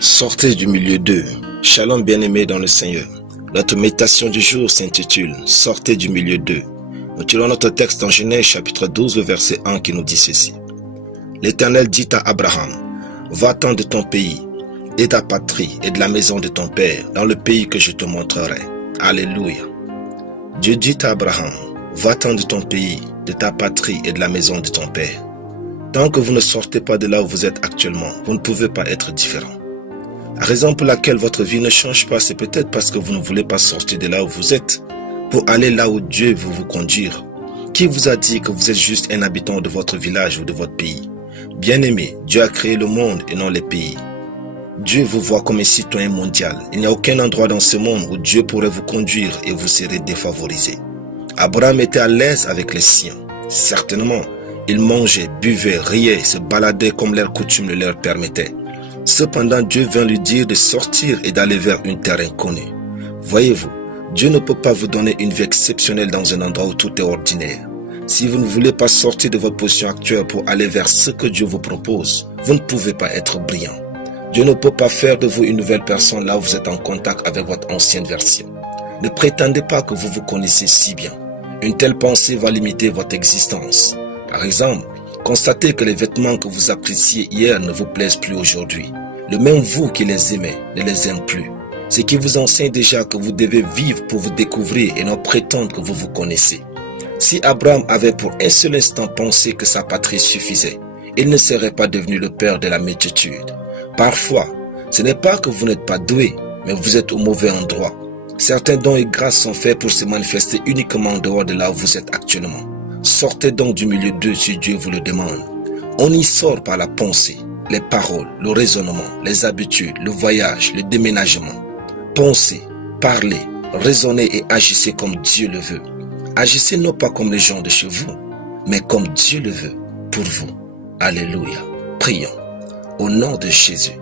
Sortez du milieu d'eux. Shalom bien-aimés dans le Seigneur. Notre méditation du jour s'intitule « Sortez du milieu d'eux ». Nous tirons notre texte en Genèse chapitre 12, le verset 1 qui nous dit ceci. L'Éternel dit à Abraham, « Va-t'en de ton pays, et de ta patrie, et de la maison de ton père, dans le pays que je te montrerai. » Alléluia. Dieu dit à Abraham, « Va-t'en de ton pays, de ta patrie et de la maison de ton père. » Tant que vous ne sortez pas de là où vous êtes actuellement, vous ne pouvez pas être différent. La raison pour laquelle votre vie ne change pas, c'est peut-être parce que vous ne voulez pas sortir de là où vous êtes pour aller là où Dieu veut vous conduire. Qui vous a dit que vous êtes juste un habitant de votre village ou de votre pays? Bien-aimé, Dieu a créé le monde et non les pays. Dieu vous voit comme un citoyen mondial. Il n'y a aucun endroit dans ce monde où Dieu pourrait vous conduire et vous serez défavorisé. Abraham était à l'aise avec les siens. Certainement, il mangeait, buvait, riait, se baladait comme leur coutume le leur permettait. Cependant, Dieu vint lui dire de sortir et d'aller vers une terre inconnue. Voyez-vous, Dieu ne peut pas vous donner une vie exceptionnelle dans un endroit où tout est ordinaire. Si vous ne voulez pas sortir de votre position actuelle pour aller vers ce que Dieu vous propose, vous ne pouvez pas être brillant. Dieu ne peut pas faire de vous une nouvelle personne là où vous êtes en contact avec votre ancienne version. Ne prétendez pas que vous vous connaissez si bien. Une telle pensée va limiter votre existence. Par exemple, constatez que les vêtements que vous appréciez hier ne vous plaisent plus aujourd'hui. Le même vous qui les aimez ne les aime plus. Ce qui vous enseigne déjà que vous devez vivre pour vous découvrir et non prétendre que vous vous connaissez. Si Abraham avait pour un seul instant pensé que sa patrie suffisait, il ne serait pas devenu le père de la multitude. Parfois, ce n'est pas que vous n'êtes pas doué, mais vous êtes au mauvais endroit. Certains dons et grâces sont faits pour se manifester uniquement en dehors de là où vous êtes actuellement. Sortez donc du milieu d'eux si Dieu vous le demande. On y sort par la pensée, les paroles, le raisonnement, les habitudes, le voyage, le déménagement. Pensez, parlez, raisonnez et agissez comme Dieu le veut. Agissez non pas comme les gens de chez vous, mais comme Dieu le veut pour vous. Alléluia. Prions. Au nom de Jésus,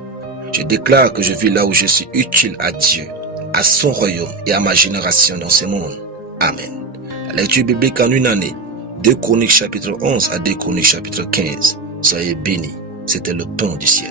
je déclare que je vis là où je suis utile à Dieu, à son royaume et à ma génération dans ce monde. Amen. La lecture biblique en une année, 2 Chroniques chapitre 11 à 2 Chroniques chapitre 15. Soyez bénis. C'était le pain du ciel.